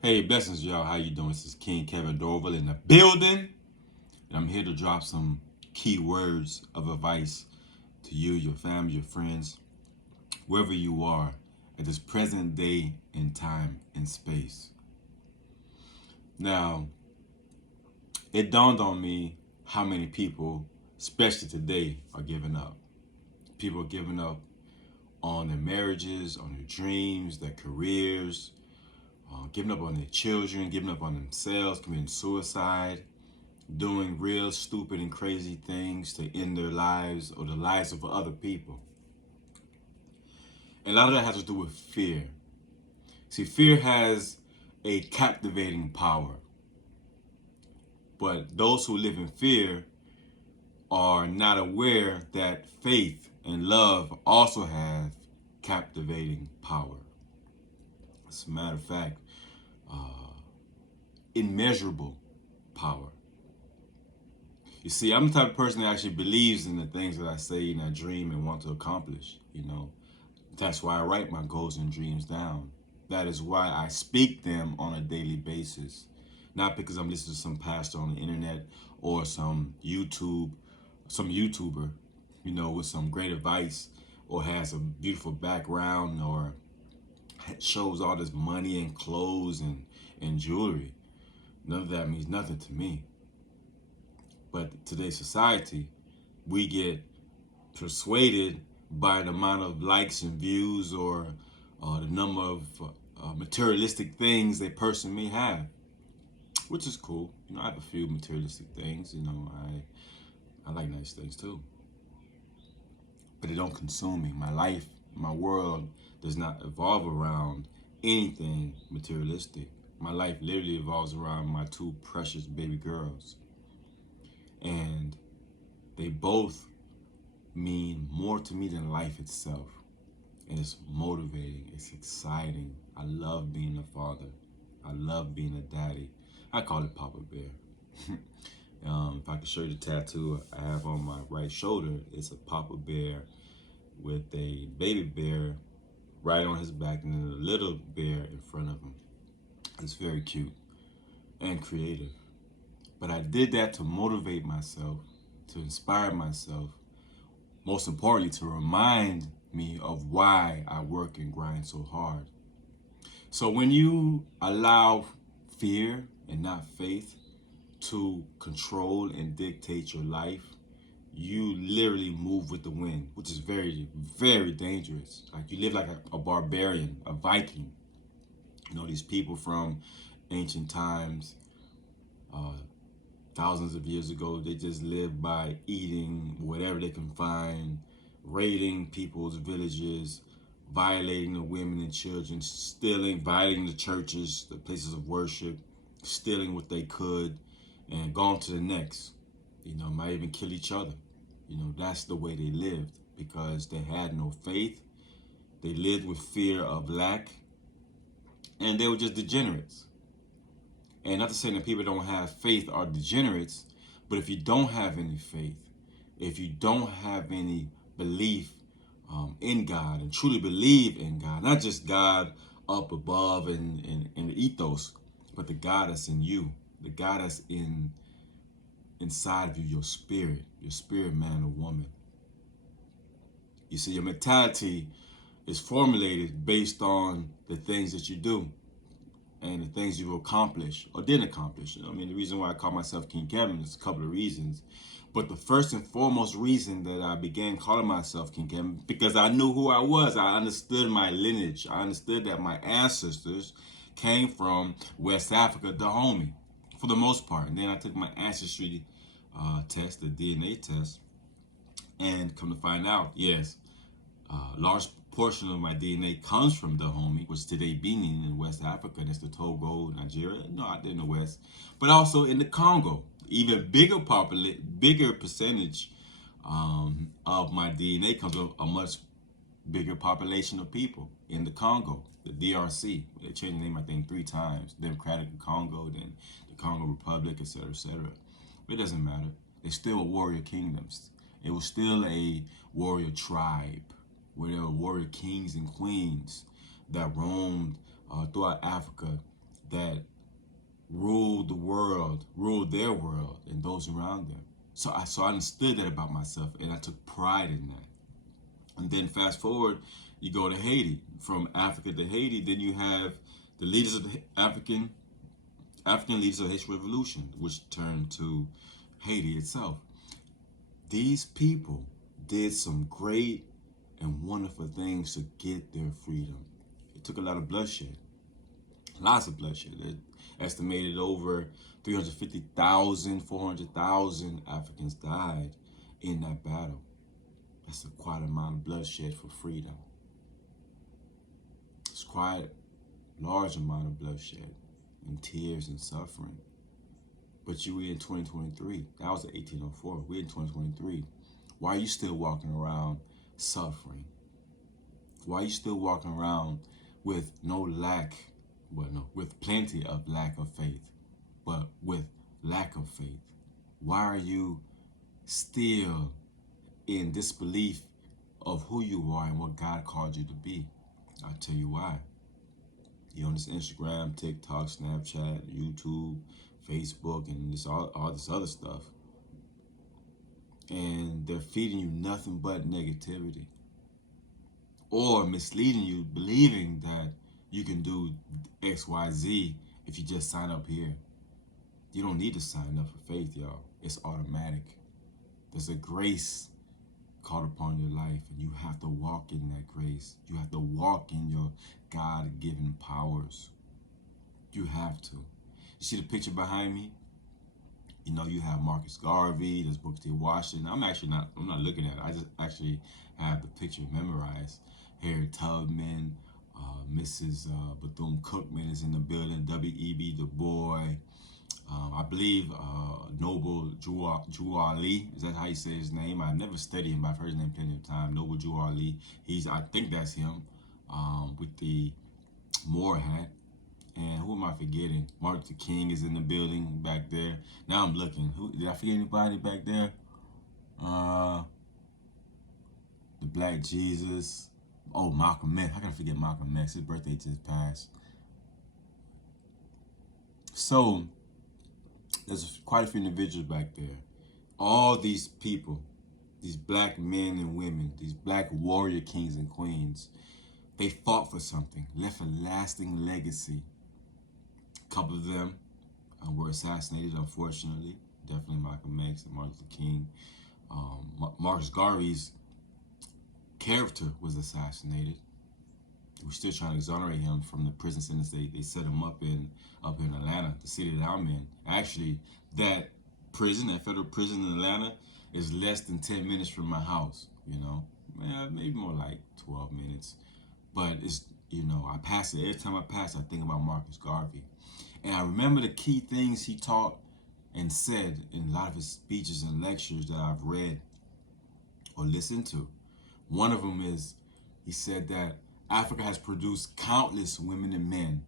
Hey, blessings, y'all. How you doing? This is King Kevin Dorival in the building, and I'm here to drop some key words of advice to you, your family, your friends, wherever you are at this present day in time and space. Now, it dawned on me how many people, especially today, are giving up. People are giving up on their marriages, on their dreams, their careers, giving up on their children, giving up on themselves, committing suicide, doing real stupid and crazy things to end their lives or the lives of other people. And a lot of that has to do with fear. See, fear has a captivating power. But those who live in fear are not aware that faith and love also have captivating power. As a matter of fact, immeasurable power. You see, I'm the type of person that actually believes in the things that I say and I dream and want to accomplish. That's why I write my goals and dreams down. That is why I speak them on a daily basis. Not because I'm listening to some pastor on the internet or some YouTuber, with some great advice or has a beautiful background or shows all this money and clothes and jewelry. None of that means nothing to me. But today's society, we get persuaded by the amount of likes and views or the number of materialistic things a person may have, which is cool. I have a few materialistic things. I like nice things too, but it don't consume me. My life, my world does not evolve around anything materialistic. My life literally evolves around my two precious baby girls, and they both mean more to me than life itself. And it's motivating, it's exciting. I love being a father. I love being a daddy. I call it Papa Bear. If I can show you the tattoo I have on my right shoulder, it's a Papa Bear with a baby bear right on his back and then a little bear in front of him. It's very cute and creative. But I did that to motivate myself, to inspire myself, most importantly, to remind me of why I work and grind so hard. So when you allow fear and not faith to control and dictate your life, you literally move with the wind, which is very, very dangerous. Like you live like a barbarian, a Viking. These people from ancient times, thousands of years ago, they just lived by eating whatever they can find, raiding people's villages, violating the women and children, stealing, violating the churches, the places of worship, stealing what they could, and gone to the next. Might even kill each other. That's the way they lived because they had no faith. They lived with fear of lack, and they were just degenerates. And not to say that people don't have faith are degenerates, but if you don't have any faith, if you don't have any belief in God and truly believe in God, not just God up above and the ethos, but the God that's in you, the God that's inside of you, your spirit man or woman. You see, your mentality is formulated based on the things that you do and the things you've accomplished or didn't accomplish. The reason why I call myself King Kevin is a couple of reasons. But the first and foremost reason that I began calling myself King Kevin, because I knew who I was. I understood my lineage. I understood that my ancestors came from West Africa, Dahomey, for the most part. And then I took my ancestry test, the DNA test, and come to find out, yes, large portion of my DNA comes from Dahomey, which is today Benin in West Africa. That's the Togo, Nigeria, out there in the West, but also in the Congo. Even bigger percentage of my DNA comes from a much bigger population of people in the Congo, the DRC. They changed the name, I think, 3 times. Democratic Congo, then the Congo Republic, etc., etc. But it doesn't matter. They still were warrior kingdoms. It was still a warrior tribe where there were warrior kings and queens that roamed throughout Africa, that ruled the world, ruled their world and those around them. So I understood that about myself, and I took pride in that. And then fast forward, you go to Haiti. From Africa to Haiti, then you have the leaders of the African leaders of the Haitian Revolution, which turned to Haiti itself. These people did some great and wonderful things to get their freedom. It took a lot of bloodshed, lots of bloodshed. It estimated over 350,000, 400,000 Africans died in that battle. That's a quite amount of bloodshed for freedom. It's quite a large amount of bloodshed and tears and suffering. But you were in 2023. That was 1804. We're in 2023. Why are you still walking around suffering? Why are you still walking around with with plenty of lack of faith, but with lack of faith? Why are you still in disbelief of who you are and what God called you to be? I'll tell you why. You're on this Instagram, TikTok, Snapchat, YouTube, Facebook, and all this other stuff. And they're feeding you nothing but negativity. Or misleading you, believing that you can do X, Y, Z if you just sign up here. You don't need to sign up for faith, y'all. It's automatic. There's a grace called upon your life, and you have to walk in that grace. You have to walk in your God-given powers. You have to. You see the picture behind me? You know, you have Marcus Garvey, there's Booker T. Washington. I'm not looking at it. I just actually have the picture memorized. Harriet Tubman, Mrs. Bethune-Cookman is in the building, W.E.B. Du Bois, I believe Noble Drew Ali, is that how you say his name? I've never studied him, but I've heard his name plenty of time. Noble Drew Ali, I think that's him, with the Moore hat. And who am I forgetting? Martin Luther King is in the building back there. Now I'm looking. Did I forget anybody back there? The Black Jesus. Oh, Malcolm X. How can I forget Malcolm X? His birthday just passed. So, there's quite a few individuals back there. All these people, these black men and women, these black warrior kings and queens, they fought for something, left a lasting legacy. A couple of them were assassinated, unfortunately. Definitely Malcolm X and Martin Luther King. Marcus Garvey's character was assassinated. We're still trying to exonerate him from the prison sentence they set him up in Atlanta, the city that I'm in. Actually, that federal prison in Atlanta, is less than 10 minutes from my house, you know. Maybe more like 12 minutes. But it's, you know, I pass it. Every time I pass it, I think about Marcus Garvey. And I remember the key things he taught and said in a lot of his speeches and lectures that I've read or listened to. One of them is, he said that Africa has produced countless women and men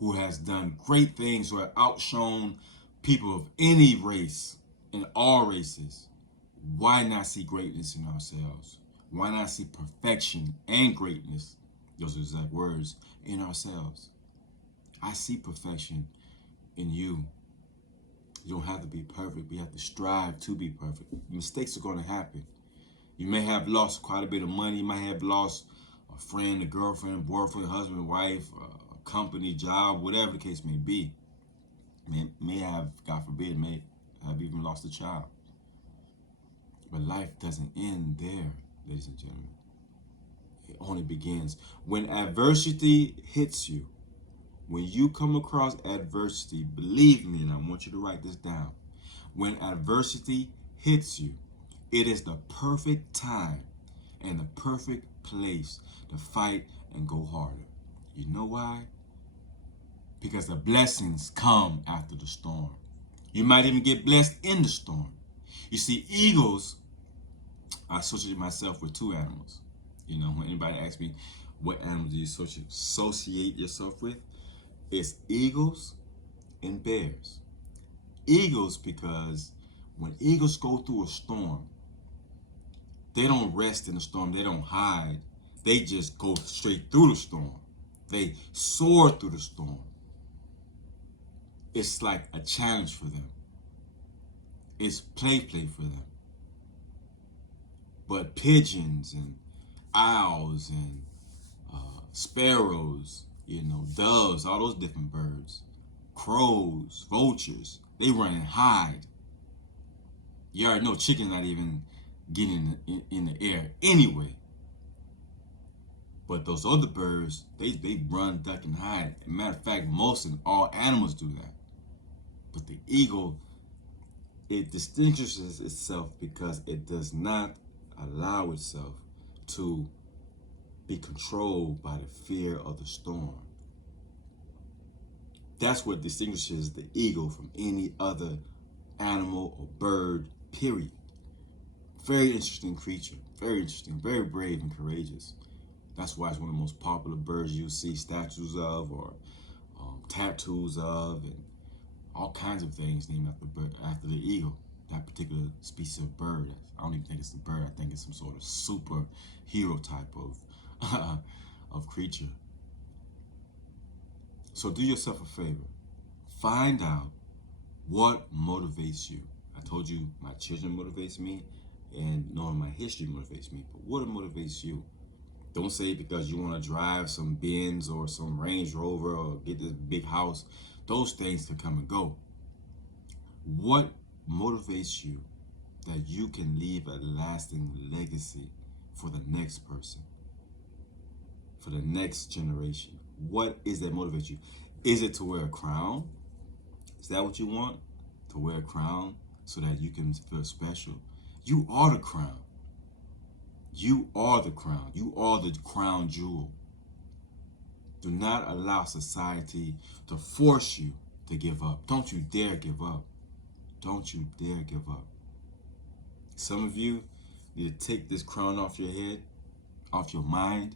who has done great things, who have outshone people of any race, in all races. Why not see greatness in ourselves? Why not see perfection and greatness, those are exact words, in ourselves? I see perfection in you. You don't have to be perfect. We have to strive to be perfect. Mistakes are going to happen. You may have lost quite a bit of money. You might have lost a friend, a girlfriend, boyfriend, husband, wife, a company, job, whatever the case may be. May have, God forbid, may have even lost a child. But life doesn't end there, ladies and gentlemen. It only begins. When adversity hits you, when you come across adversity, believe me, and I want you to write this down. When adversity hits you, it is the perfect time and the perfect place to fight and go harder. You know why? Because the blessings come after the storm. You might even get blessed in the storm. You see, eagles, I associate myself with two animals. You know, when anybody asks me, what animal do you associate yourself with? It's eagles and bears. Eagles, because when eagles go through a storm, they don't rest in the storm. They don't hide. They just go straight through the storm. They soar through the storm. It's like a challenge for them. It's play for them. But pigeons and owls and sparrows, doves, all those different birds, crows, vultures, they run and hide. You already know chickens not even getting in the air anyway. But those other birds, they run, duck, and hide. As a matter of fact, most and all animals do that. But the eagle, it distinguishes itself because it does not allow itself to be controlled by the fear of the storm. That's what distinguishes the eagle from any other animal or bird, period. Very interesting creature. Very interesting. Very brave and courageous. That's why it's one of the most popular birds you'll see statues of or tattoos of, and all kinds of things named after the eagle, that particular species of bird. I don't even think it's a bird. I think it's some sort of superhero type of creature. So do yourself a favor. Find out what motivates you. I told you my children motivates me, and knowing my history motivates me. But what motivates you? Don't say because you want to drive some Benz or some Range Rover or get this big house. Those things can come and go. What motivates you that you can leave a lasting legacy for the next person, for the next generation? What is that motivates you? Is it to wear a crown? Is that what you want? To wear a crown so that you can feel special? You are the crown. You are the crown. You are the crown jewel. Do not allow society to force you to give up. Don't you dare give up. Don't you dare give up. Some of you need to take this crown off your head, off your mind.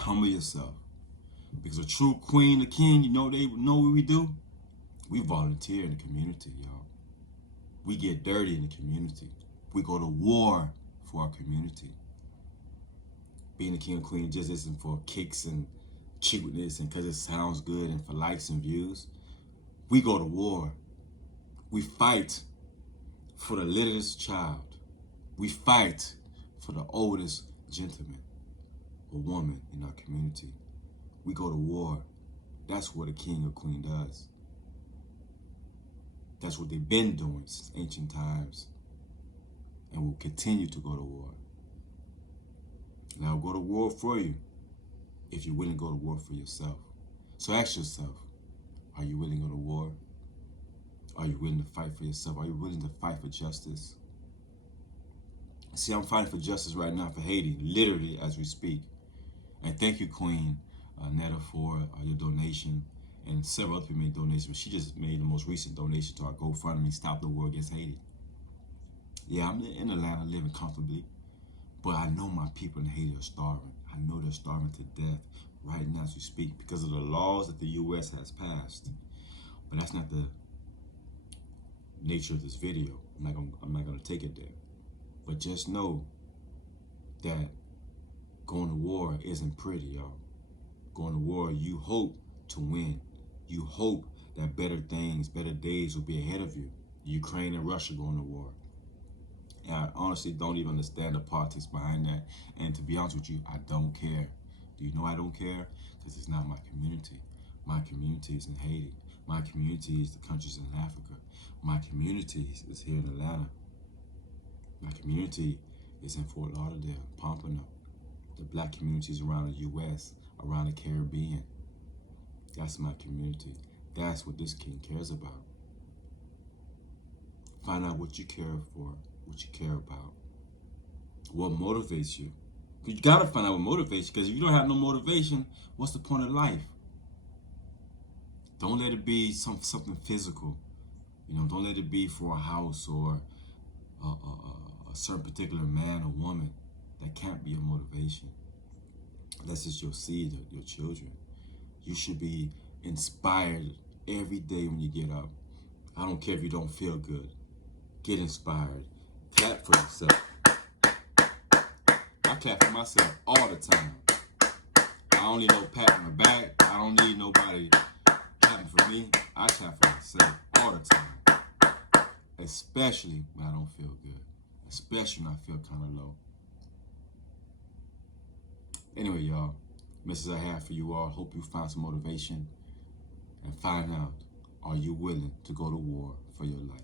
Humble yourself. Because a true queen, a king, they know what we do? We volunteer in the community, y'all. We get dirty in the community. We go to war for our community. Being a king or queen just isn't for kicks and cuteness and because it sounds good and for likes and views. We go to war. We fight for the littlest child. We fight for the oldest gentleman or woman in our community. We go to war. That's what a king or queen does. That's what they've been doing since ancient times, and will continue to go to war. And I'll go to war for you if you're willing to go to war for yourself. So ask yourself, are you willing to go to war? Are you willing to fight for yourself? Are you willing to fight for justice? See, I'm fighting for justice right now for Haiti, literally as we speak. And thank you, Queen Netta, for your donation. And several other people made donations. She just made the most recent donation to our Gofundme, Stop the War Against Haiti. Yeah, I'm in Atlanta living comfortably, but I know my people in Haiti are starving. I know they're starving to death right now as we speak because of the laws that the U.S. has passed. But that's not the nature of this video. I'm not gonna take it there. But just know that going to war isn't pretty, y'all. Going to war, you hope to win. You hope that better things, better days will be ahead of you. Ukraine and Russia going to war. And I honestly don't even understand the politics behind that. And to be honest with you, I don't care. Do you know I don't care? Because it's not my community. My community is in Haiti. My community is the countries in Africa. My community is here in Atlanta. My community is in Fort Lauderdale, Pompano. The black communities around the U.S., around the Caribbean. That's my community. That's what this king cares about. Find out what you care for, what you care about. What motivates you. You gotta find out what motivates you, because if you don't have no motivation, what's the point of life? Don't let it be something physical. Don't let it be for a house or a certain particular man or woman. That can't be a motivation. Unless it's your seed or your children. You should be inspired every day when you get up. I don't care if you don't feel good. Get inspired. Clap for yourself. I clap for myself all the time. I don't need no pat on the back. I don't need nobody clapping for Me, I tap for myself all the time. Especially when I don't feel good. Especially when I feel kind of low. Anyway, y'all, message I have for you all. Hope you found some motivation and find out, are you willing to go to war for your life?